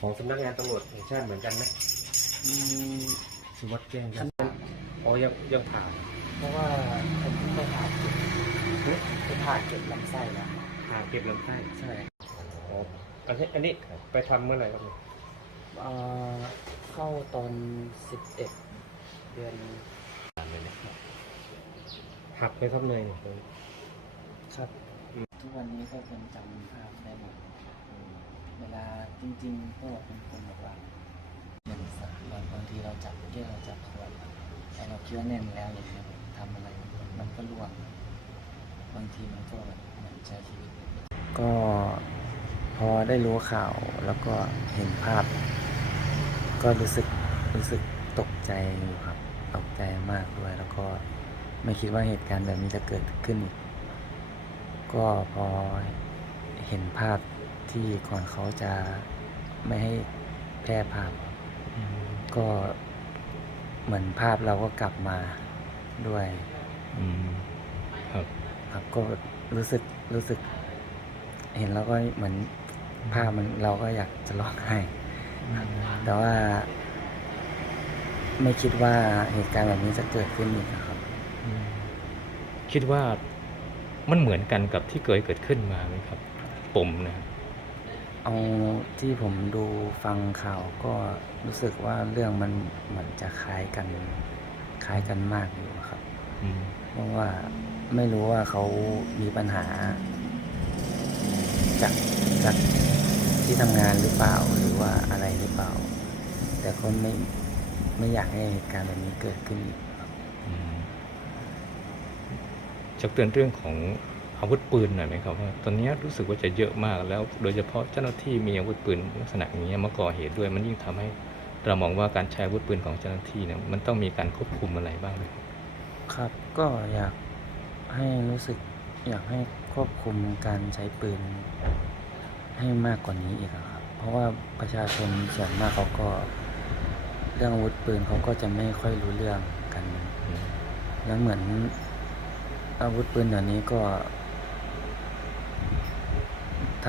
ของสำนักงานตำรวจแห่งชาติเหมือนกันไหมอืมสุวัสด์แจ้งยังอ๋อยังยังผ่านเพราะว่าผมเพิ่งไปผ่าเก็บไปผ่าเก็บลำไส้แล้วผ่าเก็บลำไส้ใช่อ๋ออันนี้อันนี้ไปทำเมื่อไหร่ครับเนี่ยเอ่อเข้าตอนสิบเอ็ดเดือนหักไปครับเนยครับ ทุกวันนี้ก็ยังจำภาพได้หมด เวลาจริงๆก็เป็นคนแบบว่าเหมือนสัตว์บางทีเราจับแก้วจับขวดไอเราคิดว่าแน่นแล้วอย่างเงี้ยทำอะไรมันก็ร่วงบางทีมันก็แบบเหมือนใช้ชีวิตก็พอได้รู้ข่าวแล้วก็เห็นภาพ ก็รู้สึกรู้สึกตกใจอยู่ครับตกใจมากด้วย แล้วก็ไม่คิดว่าเหตุการณ์แบบนี้จะเกิดขึ้นอีกก็พอเห็นภาพ ที่ก่อนเขาจะไม่ให้แพร่ภาพ ก็เหมือนภาพเราก็กลับมาด้วยอืมครับครับก็รู้สึกรู้สึก เห็นแล้วก็เหมือนภาพมันเราก็อยากจะร้องไห้แต่ว่า ไม่คิดว่าเหตุการณ์แบบนี้จะเกิดขึ้นอีกอะครับ คิดว่ามันเหมือนกันกับที่เคยเกิดขึ้นมาไหมครับปมนะครับ เอาที่ผมดูฟังข่าวก็รู้สึกว่าเรื่องมันเหมือนจะคล้ายกันคล้ายกันมากอยู่ครับ อืมเพราะว่าไม่รู้ว่าเขามีปัญหา จากจากที่ทำงานหรือเปล่าหรือว่าอะไรหรือเปล่า แต่ก็ไม่ไม่อยากให้เหตุการณ์แบบนี้เกิดขึ้นอีกครับ อืมจะเตือนเรื่องของ อาวุธปืนหน่อยไหมครับว่าตอนนี้รู้สึกว่าจะเยอะมากแล้ว โดยเฉพาะเจ้าหน้าที่มีอาวุธปืนลักษณะอย่างนี้มาก่อเหตุด้วย มันยิ่งทำให้เรามองว่าการใช้อาวุธปืนของเจ้าหน้าที่เนี่ยมันต้องมีการควบคุมอะไรบ้างไหมครับครับก็อยากให้รู้สึกอยากให้ควบคุมการใช้ปืนให้มากกว่านี้อีกอะครับ เพราะว่าประชาชนส่วนมากเขาก็เรื่องอาวุธปืนเขาก็จะไม่ค่อยรู้เรื่องกันอืมแล้วเหมือนอาวุธปืนเดี๋ยวนี้ก็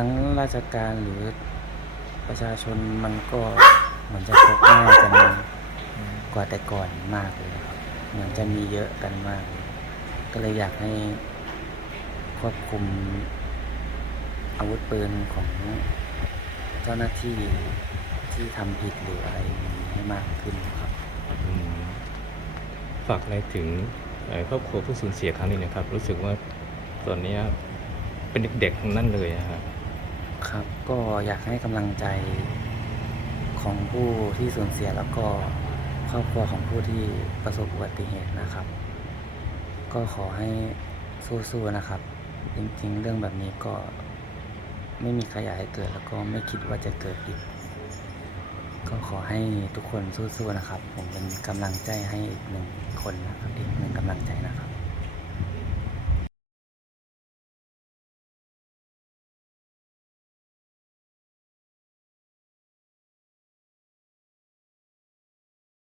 ทั้งราชการหรือประชาชนมันก็เหมือนจะพกง่ายกันกว่าแต่ก่อนมากเลยครับเหมือนจะมีเยอะกันมาก ก็เลยอยากให้ควบคุมอาวุธปืนของเจ้าหน้าที่ที่ทำผิดหรืออะไรอย่างนี้ให้มากขึ้นครับฝากอะไรถึงครอบครัวผู้สูญเสียครั้งนี้นะครับ รู้สึกว่าตอนนี้เป็นเด็กๆทั้งนั้นเลยฮะ ครับก็อยากให้กำลังใจของผู้ที่สูญเสียแล้วก็ครอบครัวของผู้ที่ประสบอุบัติเหตุนะครับ ก็ขอให้สู้ๆนะครับ จริงๆ เรื่องแบบนี้ก็ไม่มีใครอยากให้เกิดแล้วก็ไม่คิดว่าจะเกิดอีก ก็ขอให้ทุกคนสู้ๆนะครับ ผมเป็นกำลังใจให้อีกหนึ่งคนนะครับอีกหนึ่งกำลังใจนะครับ